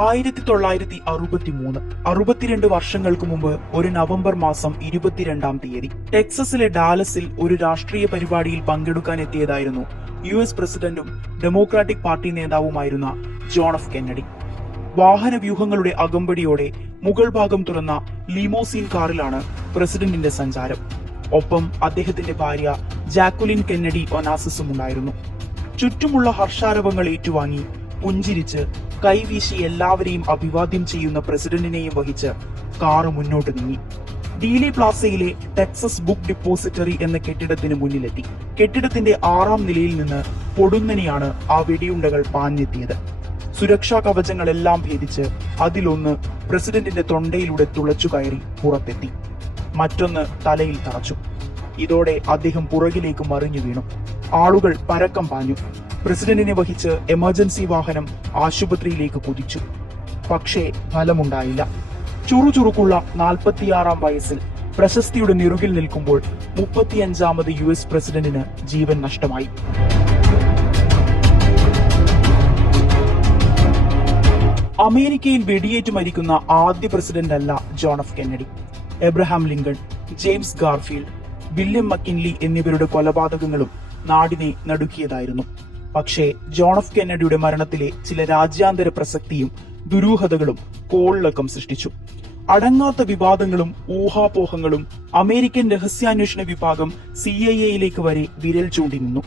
1963 62 വർഷങ്ങൾക്ക് മുമ്പ് ഒരു നവംബർ മാസം 22-ാം തീയതി ടെക്സസിലെ ഡാലസിൽ ഒരു രാഷ്ട്രീയ പരിപാടിയിൽ പങ്കെടുക്കാൻ എത്തിയതായിരുന്നു US പ്രസിഡന്റും ഡെമോക്രാറ്റിക് പാർട്ടി നേതാവുമായിരുന്ന ജോൺ എഫ് കെന്നഡി. വാഹന വ്യൂഹങ്ങളുടെ അകമ്പടിയോടെ മുകൾ ഭാഗം തുറന്ന ലിമോസീൻ കാറിലാണ് പ്രസിഡന്റിന്റെ സഞ്ചാരം. ഒപ്പം അദ്ദേഹത്തിന്റെ ഭാര്യ ജാക്വലിൻ കെന്നഡി ഒനാസിസും ഉണ്ടായിരുന്നു. ചുറ്റുമുള്ള ഹർഷാരവങ്ങൾ ഏറ്റുവാങ്ങി പുഞ്ചിരിച്ച് കൈവീശി എല്ലാവരെയും അഭിവാദ്യം ചെയ്യുന്ന പ്രസിഡന്റിനെയും വഹിച്ച് കാറ് മുന്നോട്ട് നീങ്ങി. ഡീലി പ്ലാസയിലെ ടെക്സസ് ബുക്ക് ഡിപ്പോസിറ്ററി എന്ന കെട്ടിടത്തിന് മുന്നിലെത്തി. കെട്ടിടത്തിന്റെ 6-ാം നിലയിൽ നിന്ന് പൊടുന്നനെയാണ് ആ വെടിയുണ്ടകൾ പാഞ്ഞെത്തിയത്. സുരക്ഷാ കവചങ്ങളെല്ലാം ഭേദിച്ച് അതിലൊന്ന് പ്രസിഡന്റിന്റെ തൊണ്ടയിലൂടെ തുളച്ചു കയറി പുറത്തെത്തി. മറ്റൊന്ന് തലയിൽ തറച്ചു. ഇതോടെ അദ്ദേഹം പുറകിലേക്ക് മറിഞ്ഞു വീണു. ആളുകൾ പരക്കം പാഞ്ഞു. പ്രസിഡന്റിനെ വഹിച്ച് എമർജൻസി വാഹനം ആശുപത്രിയിലേക്ക് കുതിച്ചു. പക്ഷേ ഫലമുണ്ടായില്ല. ചുറുചുറുക്കുള്ള 46-ാം വയസ്സിൽ പ്രശസ്തിയുടെ നിറുകിൽ നിൽക്കുമ്പോൾ 35-ാമത് US പ്രസിഡന്റിന് ജീവൻ നഷ്ടമായി. അമേരിക്കയിൽ വെടിയേറ്റ് മരിക്കുന്ന ആദ്യ പ്രസിഡന്റ് അല്ല John F Kennedy. Abraham Lincoln, James Garfield, William McKinley എന്നിവരുടെ കൊലപാതകങ്ങളും നാടിനെ നടുക്കിയതായിരുന്നു. പക്ഷേ ജോൺ എഫ് കെന്നഡിയുടെ മരണത്തിലെ ചില രാജ്യാന്തര പ്രസക്തിയും ദുരൂഹതകളും കോളിളക്കം സൃഷ്ടിച്ചു. അടങ്ങാത്ത വിവാദങ്ങളും ഊഹാപോഹങ്ങളും അമേരിക്കൻ രഹസ്യാന്വേഷണ വിഭാഗം CIA വരെ വിരൽ ചൂണ്ടി നിന്നു.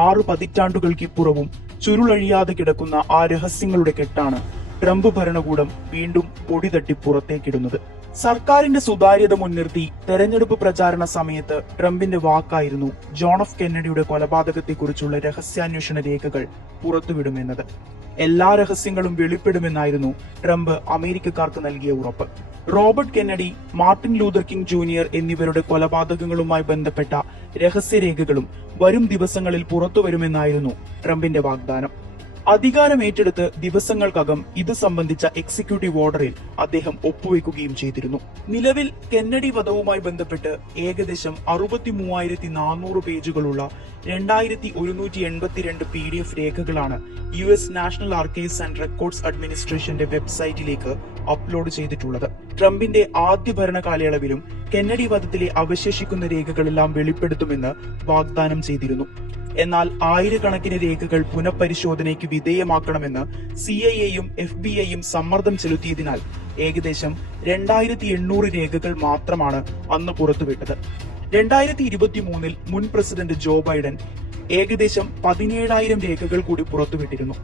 6 പതിറ്റാണ്ടുകൾക്കിപ്പുറവും ചുരുളഴിയാതെ കിടക്കുന്ന ആ രഹസ്യങ്ങളുടെ കെട്ടാണ് ട്രംപ് ഭരണകൂടം വീണ്ടും പൊടിതട്ടി പുറത്തേക്കിടുന്നത്. സർക്കാരിന്റെ സുതാര്യത മുൻനിർത്തി തെരഞ്ഞെടുപ്പ് പ്രചാരണ സമയത്ത് ട്രംപിന്റെ വാക്കായിരുന്നു ജോൺ എഫ് കെന്നഡിയുടെ കൊലപാതകത്തെക്കുറിച്ചുള്ള രഹസ്യാന്വേഷണ രേഖകൾ പുറത്തുവിടുമെന്നത്. എല്ലാ രഹസ്യങ്ങളും വെളിപ്പെടുമെന്നായിരുന്നു ട്രംപ് അമേരിക്കക്കാർക്ക് നൽകിയ ഉറപ്പ്. Robert Kennedy, Martin Luther king junior എന്നിവരുടെ കൊലപാതകങ്ങളുമായി ബന്ധപ്പെട്ട രഹസ്യരേഖകളും വരും ദിവസങ്ങളിൽ പുറത്തുവരുമെന്നായിരുന്നു ട്രംപിന്റെ വാഗ്ദാനം. അധികാരം ഏറ്റെടുത്ത് ദിവസങ്ങൾക്കകം ഇത് സംബന്ധിച്ച എക്സിക്യൂട്ടീവ് ഓർഡറിൽ അദ്ദേഹം ഒപ്പുവെക്കുകയും ചെയ്തിരുന്നു. നിലവിൽ കെന്നഡി വധവുമായി ബന്ധപ്പെട്ട് ഏകദേശം 63,400 പേജുകളുള്ള 2,182 PDF രേഖകളാണ് US national archives and records അഡ്മിനിസ്ട്രേഷന്റെ വെബ്സൈറ്റിലേക്ക് അപ്ലോഡ് ചെയ്തിട്ടുള്ളത്. ട്രംപിന്റെ ആദ്യ ഭരണകാലയളവിലും കെന്നഡി വധത്തിലെ അവശേഷിക്കുന്ന രേഖകളെല്ലാം വെളിപ്പെടുത്തുമെന്ന് വാഗ്ദാനം ചെയ്തിരുന്നു. എന്നാൽ ആയിരക്കണക്കിന് രേഖകൾ പുനഃപരിശോധനയ്ക്ക് വിധേയമാക്കണമെന്ന് CIA-യും FBI-യും സമ്മർദ്ദം ചെലുത്തിയതിനാൽ ഏകദേശം 2,800 രേഖകൾ മാത്രമാണ് അന്ന് പുറത്തുവിട്ടത്. 2023 മുൻ പ്രസിഡന്റ് ജോ ബൈഡൻ ഏകദേശം 17,000 രേഖകൾ കൂടി പുറത്തുവിട്ടിരുന്നു.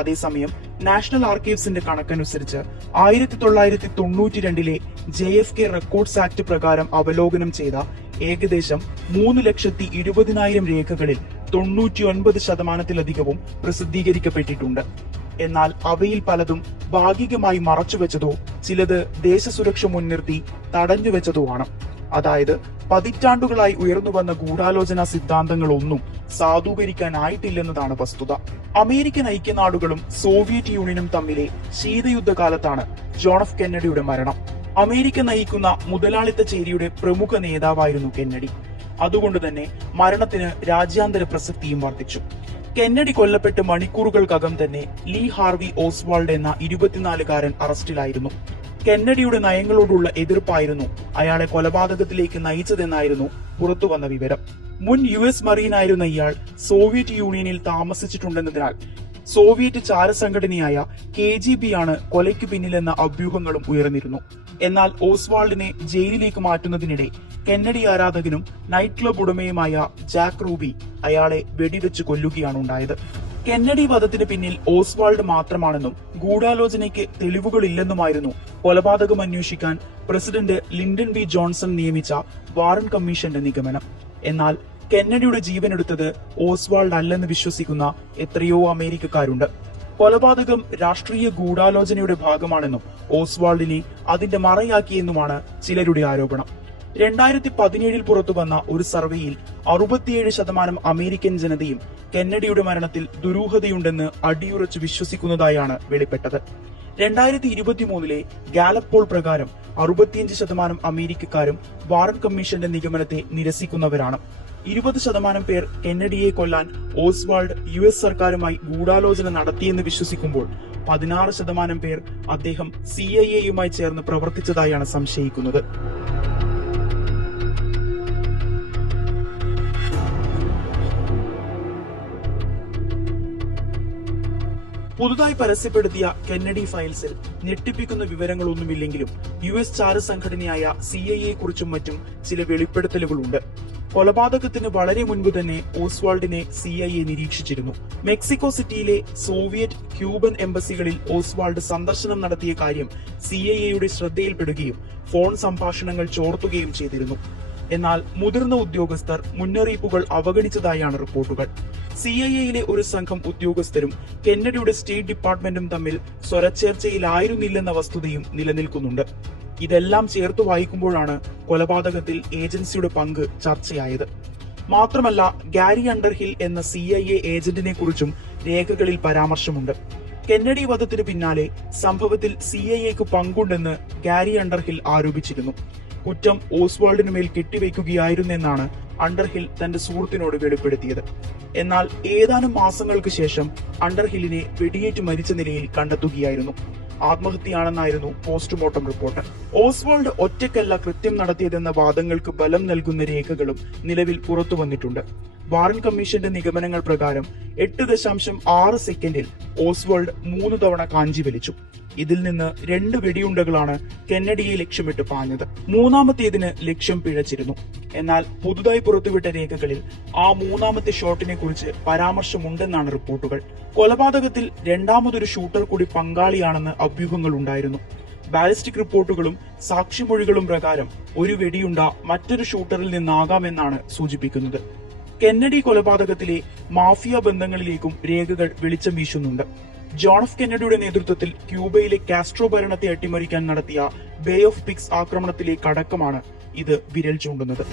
അതേസമയം നാഷണൽ ആർക്കൈവ്സിന്റെ കണക്കനുസരിച്ച് 1992 JFK റെക്കോർഡ്സ് ആക്ട് പ്രകാരം അവലോകനം ചെയ്ത ഏകദേശം 3,20,000 രേഖകളിൽ 99% പ്രസിദ്ധീകരിക്കപ്പെട്ടിട്ടുണ്ട്. എന്നാൽ അവയിൽ പലതും ഭാഗികമായി മറച്ചുവെച്ചതോ ചിലത് ദേശസുരക്ഷ മുൻനിർത്തി തടഞ്ഞുവെച്ചതോ ആണ്. അതായത് പതിറ്റാണ്ടുകളായി ഉയർന്നുവന്ന ഗൂഢാലോചനാ സിദ്ധാന്തങ്ങളൊന്നും സാധൂകരിക്കാനായിട്ടില്ലെന്നതാണ് വസ്തുത. അമേരിക്കൻ ഐക്യനാടുകളും സോവിയറ്റ് യൂണിയനും തമ്മിലെ ശീതയുദ്ധകാലത്താണ് ജോൺ എഫ് കെന്നഡിയുടെ മരണം. അമേരിക്ക നയിക്കുന്ന മുതലാളിത്ത ചേരിയുടെ പ്രമുഖ നേതാവായിരുന്നു കെന്നഡി. അതുകൊണ്ട് തന്നെ മരണത്തിന് രാജ്യാന്തര പ്രസക്തിയും വർദ്ധിച്ചു. കെന്നഡി കൊല്ലപ്പെട്ട് മണിക്കൂറുകൾക്കകം തന്നെ ലീ ഹാർവി ഓസ്വാൾഡ് എന്ന 24-കാരൻ അറസ്റ്റിലായിരുന്നു. കെന്നഡിയുടെ നയങ്ങളോടുള്ള എതിർപ്പായിരുന്നു അയാളെ കൊലപാതകത്തിലേക്ക് നയിച്ചതെന്നായിരുന്നു പുറത്തുവന്ന വിവരം. മുൻ US മറീനായിരുന്ന ഇയാൾ സോവിയറ്റ് യൂണിയനിൽ താമസിച്ചിട്ടുണ്ടെന്നതിനാൽ സോവിയറ്റ് ചാരസംഘടനയായ KGB ആണ് കൊലയ്ക്ക് പിന്നിലെന്ന അഭ്യൂഹങ്ങളും ഉയർന്നിരുന്നു. എന്നാൽ ഓസ്വാൾഡിനെ ജയിലിലേക്ക് മാറ്റുന്നതിനിടെ കെന്നഡി ആരാധകനും നൈറ്റ് ക്ലബ് ഉടമയുമായ ജാക്ക് റൂബി അയാളെ വെടിവെച്ച് കൊല്ലുകയാണ് ഉണ്ടായത്. കെന്നഡി വധത്തിന് പിന്നിൽ ഓസ്വാൾഡ് മാത്രമാണെന്നും ഗൂഢാലോചനയ്ക്ക് തെളിവുകളില്ലെന്നുമായിരുന്നു കൊലപാതകം അന്വേഷിക്കാൻ പ്രസിഡന്റ് ലിൻഡൻ B. ജോൺസൺ നിയമിച്ച വാറൻ കമ്മീഷന്റെ നിഗമനം. എന്നാൽ കെന്നഡിയുടെ ജീവനെടുത്തത് ഓസ്വാൾഡ് അല്ലെന്ന് വിശ്വസിക്കുന്ന എത്രയോ അമേരിക്കക്കാരുണ്ട്. കൊലപാതകം രാഷ്ട്രീയ ഗൂഢാലോചനയുടെ ഭാഗമാണെന്നും ഓസ്വാൾഡിനെ അതിന്റെ മറയാക്കിയെന്നുമാണ് ചിലരുടെ ആരോപണം. 2017 പുറത്തുവന്ന ഒരു സർവേയിൽ 67% അമേരിക്കൻ ജനതയും കെന്നഡിയുടെ മരണത്തിൽ ദുരൂഹതയുണ്ടെന്ന് അടിയുറച്ച് വിശ്വസിക്കുന്നതായാണ് വെളിപ്പെട്ടത്. 2023 ഗാലപ്പ് പോൾ പ്രകാരം 65% അമേരിക്കക്കാരും വാറൻ കമ്മീഷന്റെ നിഗമനത്തെ നിരസിക്കുന്നവരാണ്. 20% പേർ കെന്നഡിയെ കൊല്ലാൻ ഓസ്വാൾഡ് US സർക്കാരുമായി ഗൂഢാലോചന നടത്തിയെന്ന് വിശ്വസിക്കുമ്പോൾ 16% പേർ അദ്ദേഹം CIA-യുമായി ചേർന്ന് പ്രവർത്തിച്ചതായാണ് സംശയിക്കുന്നത്. പുതുതായി പരസ്യപ്പെടുത്തിയ കെന്നഡി ഫയൽസിൽ ഞെട്ടിപ്പിക്കുന്ന വിവരങ്ങളൊന്നുമില്ലെങ്കിലും US ചാരസംഘടനയായ CIA കുറിച്ചും മറ്റും ചില വെളിപ്പെടുത്തലുകളുണ്ട്. കൊലപാതകത്തിന് വളരെ മുൻപ് തന്നെ ഓസ്വാൾഡിനെ CIA നിരീക്ഷിച്ചിരുന്നു. മെക്സിക്കോ സിറ്റിയിലെ സോവിയറ്റ്, ക്യൂബൻ എംബസികളിൽ ഓസ്വാൾഡ് സന്ദർശനം നടത്തിയ കാര്യം CIA-യുടെ ശ്രദ്ധയിൽപ്പെടുകയും ഫോൺ സംഭാഷണങ്ങൾ ചോർത്തുകയും ചെയ്തിരുന്നു. എന്നാൽ മുതിർന്ന ഉദ്യോഗസ്ഥർ മുന്നറിയിപ്പുകൾ അവഗണിച്ചതായാണ് റിപ്പോർട്ടുകൾ. CIA-യിലെ ഒരു സംഘം ഉദ്യോഗസ്ഥരും കെന്നഡിയുടെ സ്റ്റേറ്റ് ഡിപ്പാർട്ട്മെന്റും തമ്മിൽ സ്വരച്ചേർച്ചയിലായിരുന്നില്ലെന്ന വസ്തുതയും നിലനിൽക്കുന്നുണ്ട്. ഇതെല്ലാം ചേർത്ത് വായിക്കുമ്പോഴാണ് കൊലപാതകത്തിൽ ഏജൻസിയുടെ പങ്ക് ചർച്ചയായത്. മാത്രമല്ല, ഗാരി അണ്ടർഹിൽ എന്ന CIA ഏജന്റിനെ കുറിച്ചും രേഖകളിൽ പരാമർശമുണ്ട്. കെന്നഡി വധത്തിന് പിന്നാലെ സംഭവത്തിൽ CIA-ക്ക് പങ്കുണ്ടെന്ന് ഗാരി അണ്ടർഹിൽ ആരോപിച്ചിരുന്നു. കുറ്റം ഓസ്വാൾഡിനുമേൽ കെട്ടിവെക്കുകയായിരുന്നെന്നാണ് അണ്ടർഹിൽ തന്റെ സുഹൃത്തിനോട് വെളിപ്പെടുത്തിയത്. എന്നാൽ ഏതാനും മാസങ്ങൾക്ക് ശേഷം അണ്ടർഹിലിനെ വെടിയേറ്റ് മരിച്ച നിലയിൽ കണ്ടെത്തുകയായിരുന്നു. ആത്മഹത്യയാണെന്നായിരുന്നു പോസ്റ്റ്മോർട്ടം റിപ്പോർട്ട്. ഓസ്വാൾഡ് ഒറ്റയ്ക്കല്ല കൃത്യം നടത്തിയതെന്ന വാദങ്ങൾക്ക് ബലം നൽകുന്ന രേഖകളും നിലവിൽ പുറത്തുവന്നിട്ടുണ്ട്. വാറൻ കമ്മീഷന്റെ നിഗമനങ്ങൾ പ്രകാരം 8.6 സെക്കൻഡിൽ ഓസ്വാൾഡ് 3 തവണ കാഞ്ചി വലിച്ചു. ഇതിൽ നിന്ന് 2 വെടിയുണ്ടകളാണ് കെന്നഡിയെ ലക്ഷ്യമിട്ട് പാഞ്ഞത്. മൂന്നാമത്തേതിന് ലക്ഷ്യം പിഴച്ചിരുന്നു. എന്നാൽ പുതുതായി പുറത്തുവിട്ട രേഖകളിൽ ആ മൂന്നാമത്തെ ഷോട്ടിനെ കുറിച്ച് പരാമർശമുണ്ടെന്നാണ് റിപ്പോർട്ടുകൾ. കൊലപാതകത്തിൽ രണ്ടാമതൊരു ഷൂട്ടർ കൂടി പങ്കാളിയാണെന്ന് അഭ്യൂഹങ്ങൾ ഉണ്ടായിരുന്നു. ബാലിസ്റ്റിക് റിപ്പോർട്ടുകളും സാക്ഷിമൊഴികളും പ്രകാരം ഒരു വെടിയുണ്ട മറ്റൊരു ഷൂട്ടറിൽ നിന്നാകാമെന്നാണ് സൂചിപ്പിക്കുന്നത്. കെന്നഡി കൊലപാതകത്തിലെ മാഫിയ ബന്ധങ്ങളിലേക്കും രേഖകൾ വെളിച്ചം വീശുന്നുണ്ട്. ജോൺ എഫ് കെന്നഡിയുടെ നേതൃത്വത്തിൽ ക്യൂബയിലെ കാസ്ട്രോ ഭരണത്തെ അട്ടിമറിക്കാൻ നടത്തിയ ബേ ഓഫ് പിഗ്സ് ആക്രമണത്തിലേക്കടക്കമാണ് ഇത് വിരൽ ചൂണ്ടുന്നത്.